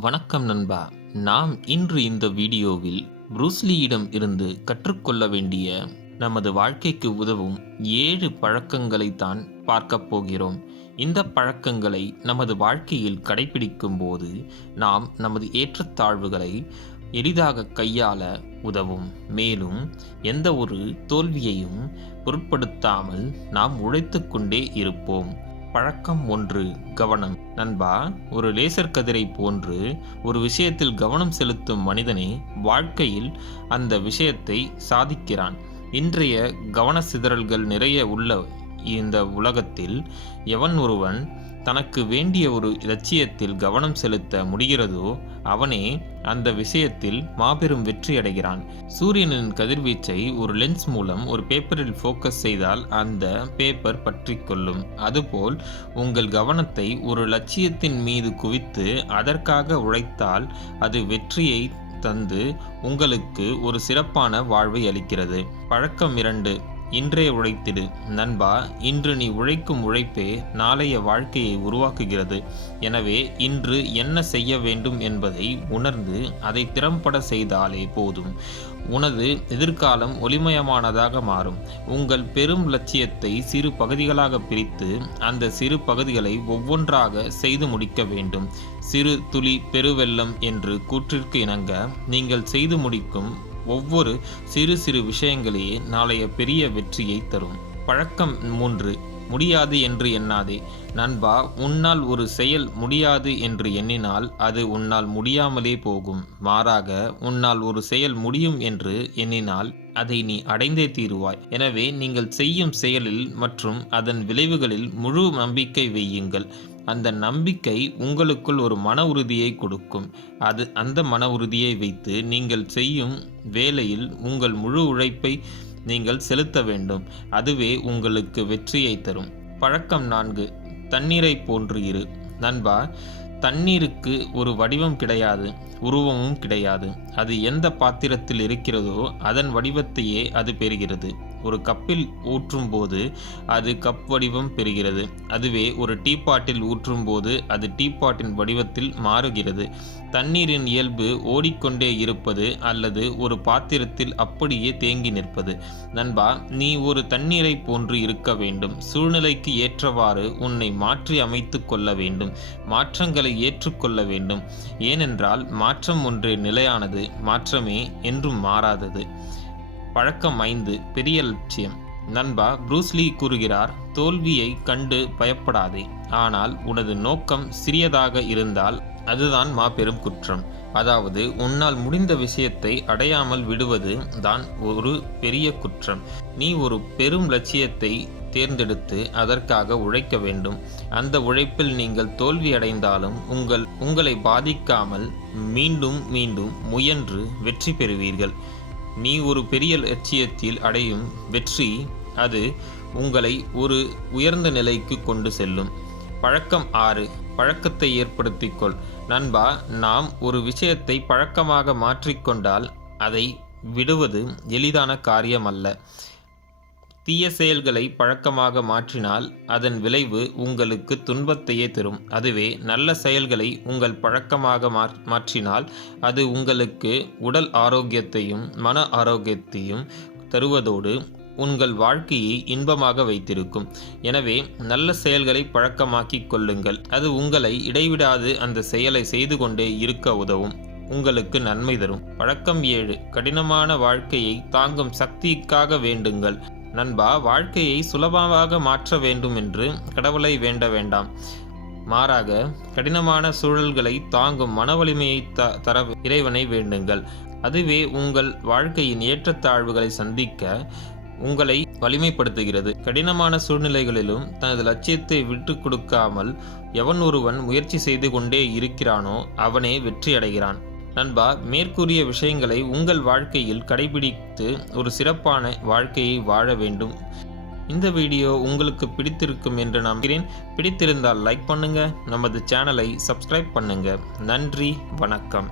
வணக்கம் நண்பா. நாம் இன்று இந்த வீடியோவில் புரூஸ்லியிடம் இருந்து கற்றுக்கொள்ள வேண்டிய நமது வாழ்க்கைக்கு உதவும் ஏழு பழக்கங்களை தான் பார்க்கப் போகிறோம். இந்த பழக்கங்களை நமது வாழ்க்கையில் கடைபிடிக்கும் போது நாம் நமது ஏற்றத்தாழ்வுகளை எளிதாக கையாள உதவும். மேலும் எந்த ஒரு தோல்வியையும் பொருட்படுத்தாமல் நாம் உழைத்து கொண்டே இருப்போம். பழக்கம் ஒன்று கவனம். நண்பா ஒரு லேசர் கதிரை போன்று ஒரு விஷயத்தில் கவனம் செலுத்தும் மனிதனே வாழ்க்கையில் அந்த விஷயத்தை சாதிக்கிறான். இன்றைய கவன சிதறல்கள் நிறைய உள்ள இந்த உலகத்தில் எவன் ஒருவன் தனக்கு வேண்டிய ஒரு இலட்சியத்தில் கவனம் செலுத்த முடிகிறதோ அவனே அந்த விஷயத்தில் மாபெரும் வெற்றி அடைகிறான். சூரியனின் கதிர்வீச்சை ஒரு லென்ஸ் மூலம் ஒரு பேப்பரில் ஃபோக்கஸ் செய்தால் அந்த பேப்பர் பற்றி கொள்ளும். அதுபோல் உங்கள் கவனத்தை ஒரு லட்சியத்தின் மீது குவித்து அதற்காக உழைத்தால் அது வெற்றியை தந்து உங்களுக்கு ஒரு சிறப்பான வாழ்வை அளிக்கிறது. பழக்கம் இரண்டு. இன்றே உழைத்திடு. நண்பா இன்று நீ உழைக்கும் உழைப்பே நாளைய வாழ்க்கையை உருவாக்குகிறது. எனவே இன்று என்ன செய்ய வேண்டும் என்பதை உணர்ந்து அதை திறம்பட செய்தாலே போதும். உனது எதிர்காலம் ஒளிமயமானதாக மாறும். உங்கள் பெரும் லட்சியத்தை சிறு பகுதிகளாக பிரித்து அந்த சிறு பகுதிகளை ஒவ்வொன்றாக செய்து முடிக்க வேண்டும். சிறு துளி பெருவெள்ளம் என்று கூற்றிற்கு இணங்க நீங்கள் செய்து முடிக்கும் ஒவ்வொரு சிறு சிறு விஷயங்களே நாளைய பெரிய வெற்றியை தரும். பழக்கம் மூன்று முடியாது என்று எண்ணாதே. நண்பா உன்னால் ஒரு செயல் முடியாது என்று எண்ணினால் அது உன்னால் முடியாமலே போகும். மாறாக உன்னால் ஒரு செயல் முடியும் என்று எண்ணினால் அதை நீ அடைந்தே தீருவாய். எனவே நீங்கள் செய்யும் செயலில் மற்றும் அதன் விளைவுகளில் முழு நம்பிக்கை வையுங்கள். அந்த நம்பிக்கை உங்களுக்குள் ஒரு மன உறுதியை கொடுக்கும். அது அந்த மன உறுதியை வைத்து நீங்கள் செய்யும் வேலையில் உங்கள் முழு உழைப்பை நீங்கள் செலுத்த வேண்டும். அதுவே உங்களுக்கு வெற்றியை தரும். பழக்கம் நான்கு. தண்ணீரை போன்று இரு. நண்பா தண்ணீருக்கு ஒரு வடிவம் கிடையாது உருவமும் கிடையாது. அது எந்த பாத்திரத்தில் இருக்கிறதோ அதன் வடிவத்தையே அது பெறுகிறது. ஒரு கப்பில் ஊற்றும் போது அது கப் வடிவம் பெறுகிறது. அதுவே ஒரு டீபாட்டில் ஊற்றும் போது அது டீபாட்டின் வடிவத்தில் மாறுகிறது. தண்ணீரின் இயல்பு ஓடிக்கொண்டே இருப்பது அல்லது ஒரு பாத்திரத்தில் அப்படியே தேங்கி நிற்பது. நண்பா நீ ஒரு தண்ணீரை போன்று இருக்க வேண்டும். சூழ்நிலைக்கு ஏற்றவாறு உன்னை மாற்றி அமைத்து கொள்ள வேண்டும். மாற்றங்களை ஏற்றுக்கொள்ள வேண்டும். ஏனென்றால் மாற்றம் ஒன்றே நிலையானது மாற்றமே என்றும் மாறாதது. பழக்கம் ஐந்து பெரிய லட்சியம். நண்பா ப்ரூஸ்லி கூறுகிறார் தோல்வியை கண்டு பயப்படாதே. ஆனால் உனது நோக்கம் சிறியதாக இருந்தால் அதுதான் மாபெரும் குற்றம். அதாவது உன்னால் முடிந்த விஷயத்தை அடையாமல் விடுவது தான் ஒரு பெரிய குற்றம். நீ ஒரு பெரும் லட்சியத்தை தேர்ந்தெடுத்து அதற்காக உழைக்க வேண்டும். அந்த உழைப்பில் நீங்கள் தோல்வி அடைந்தாலும் உங்கள் உங்களை பாதிக்காமல் மீண்டும் மீண்டும் முயன்று வெற்றி பெறுவீர்கள். நீ ஒரு பெரிய லட்சியத்தில் அடையும் வெற்றி அது உங்களை ஒரு உயர்ந்த நிலைக்கு கொண்டு செல்லும். பழக்கம் ஆறு பழக்கத்தை ஏற்படுத்திக்கொள். நண்பா நாம் ஒரு விஷயத்தை பழக்கமாக மாற்றிக்கொண்டால் அதை விடுவது எளிதான காரியம் அல்ல தீய செயல்களை பழக்கமாக மாற்றினால் அதன் விளைவு உங்களுக்கு துன்பத்தையே தரும். அதுவே நல்ல செயல்களை உங்கள் பழக்கமாக மாற்றினால் அது உங்களுக்கு உடல் ஆரோக்கியத்தையும் மன ஆரோக்கியத்தையும் தருவதோடு உங்கள் வாழ்க்கையை இன்பமாக வைத்திருக்கும். எனவே நல்ல செயல்களை பழக்கமாக்கிக் கொள்ளுங்கள். அது உங்களை இடைவிடாது அந்த செயலை செய்து கொண்டே இருக்க உதவும். உங்களுக்கு நன்மை தரும். பழக்கம் ஏழு. கடினமான வாழ்க்கையை தாங்கும் சக்திக்காக வேண்டுங்கள். நண்பா வாழ்க்கையை சுலபமாக மாற்ற வேண்டும் என்று கடவுளை வேண்ட வேண்டாம். மாறாக கடினமான சூழல்களை தாங்கும் மன வலிமையை த தர இறைவனை வேண்டுங்கள். அதுவே உங்கள் வாழ்க்கையின் ஏற்றத்தாழ்வுகளை சந்திக்க உங்களை வலிமைப்படுத்துகிறது. கடினமான சூழ்நிலைகளிலும் தனது லட்சியத்தை விட்டு கொடுக்காமல் எவன் ஒருவன் முயற்சி செய்து கொண்டே இருக்கிறானோ அவனே வெற்றி அடைகிறான் நண்பா மேற்கூறிய விஷயங்களை உங்கள் வாழ்க்கையில் கடைபிடித்து ஒரு சிறப்பான வாழ்க்கையை வாழ வேண்டும். இந்த வீடியோ உங்களுக்கு பிடித்திருக்கும் என்று நம்புகிறேன். பிடித்திருந்தால் லைக் பண்ணுங்கள் நமது சேனலை சப்ஸ்கிரைப் பண்ணுங்கள் நன்றி வணக்கம்.